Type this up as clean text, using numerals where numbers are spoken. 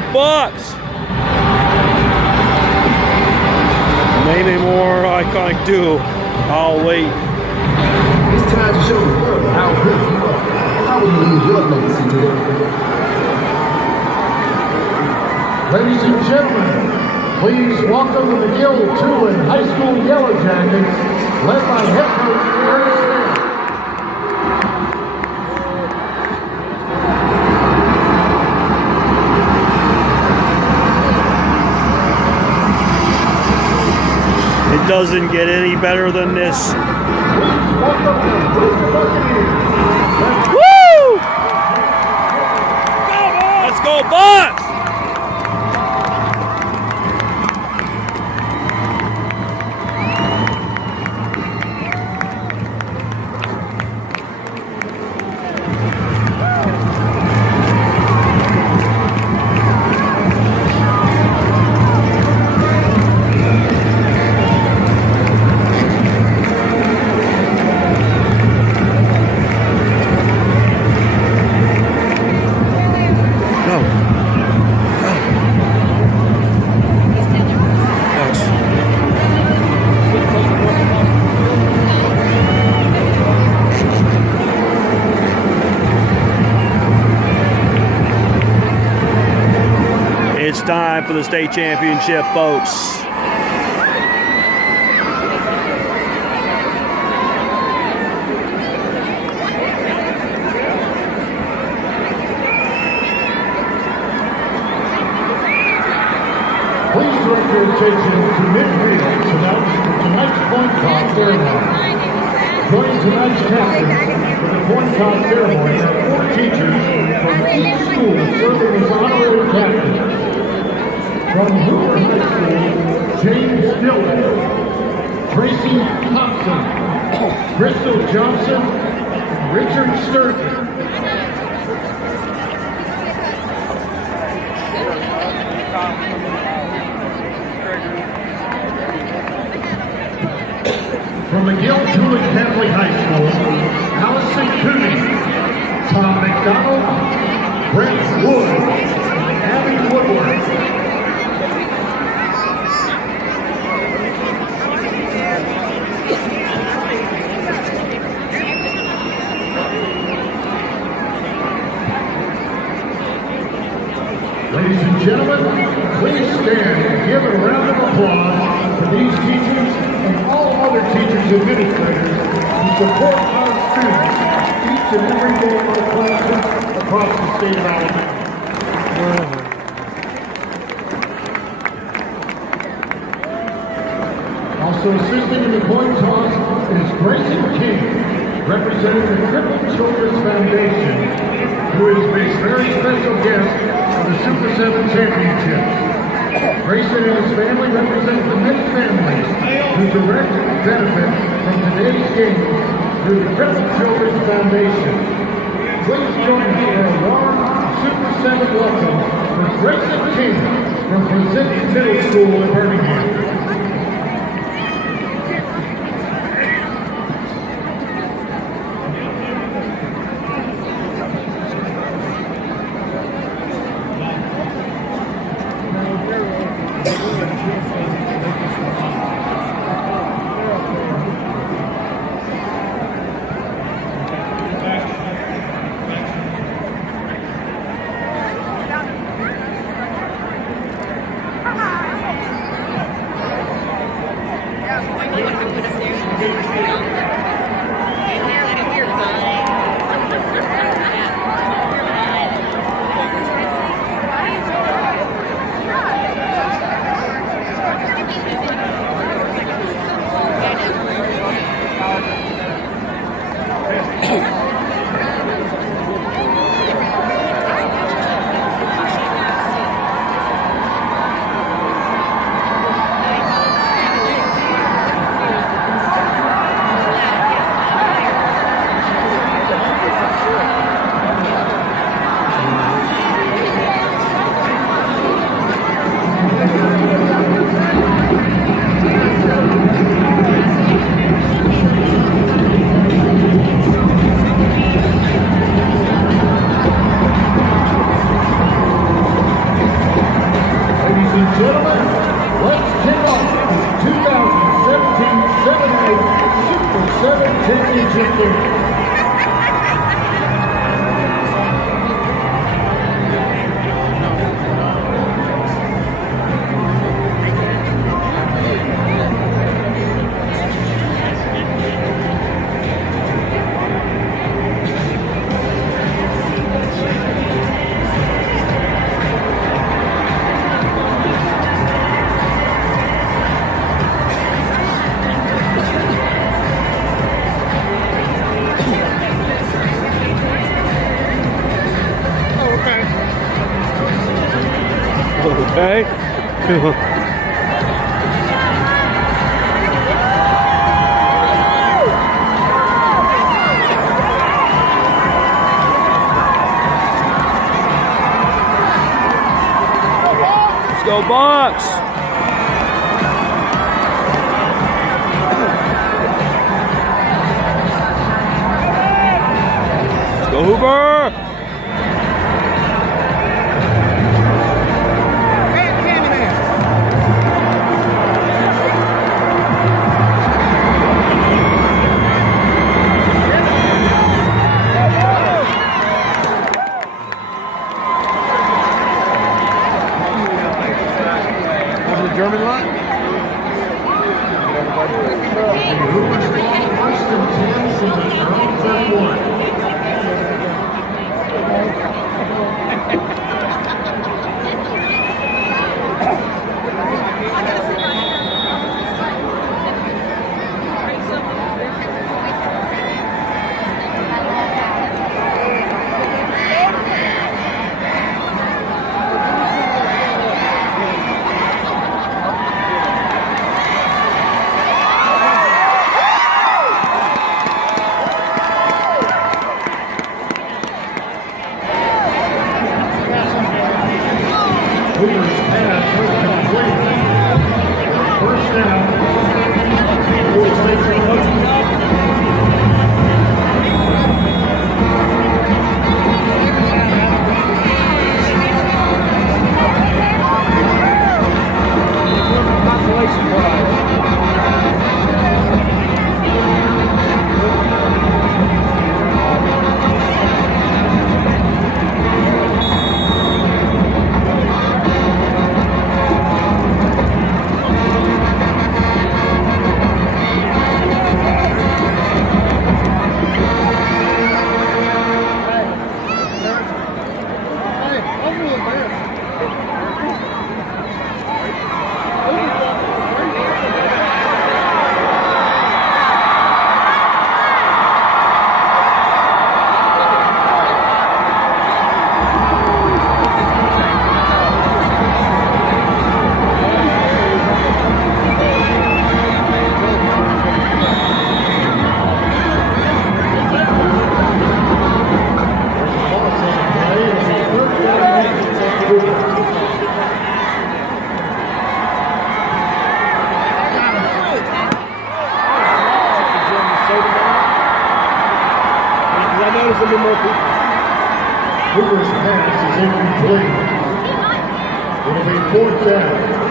go Bucks! Name a more iconic duo. I'll wait. It's time to show the world how good you are. How will you leave your legacy today? Ladies and gentlemen, please welcome the McGill Toolen High School Yellow Jackets, led by head coach Ernest Stanley. It doesn't get any better than this. Woo! Let's go Bucks! It's time for the state championship, folks. Please direct your attention to midfield to announce tonight's point toss ceremony. Joining tonight's captain for the point toss ceremony are 4 teachers from each school serving as honorary captains. From Hoover High School, James Dillon, Tracy Thompson, Crystal Johnson, and Richard Sturgeon. From McGill Toolen Catholic High School, Allison Cooney, Tom McDonald, Brent Wood, and Abby Woodward. Ladies and gentlemen, please stand and give a round of applause for these teachers and all other teachers and administrators who support our students each and every day of our classes across the state of Alabama. Also assisting in the coin toss is Grayson King, representing the Crippled Children's Foundation, who is a very special guest of the Super 7 Championship. Grayson and his family represent the many families who directly benefit from today's game through the Crippled Children's Foundation. Please join me in a warm Super 7 welcome for Grayson King from Presenti Middle School in Birmingham. championship game. Okay. Let's go, Bucks. Let's go, Hoover. German lot? Hoover's ball first and 10 from their own 31. Hoover's pass was complete. First down. Hoover's facing Hoover's pass is incomplete. It'll be fourth down.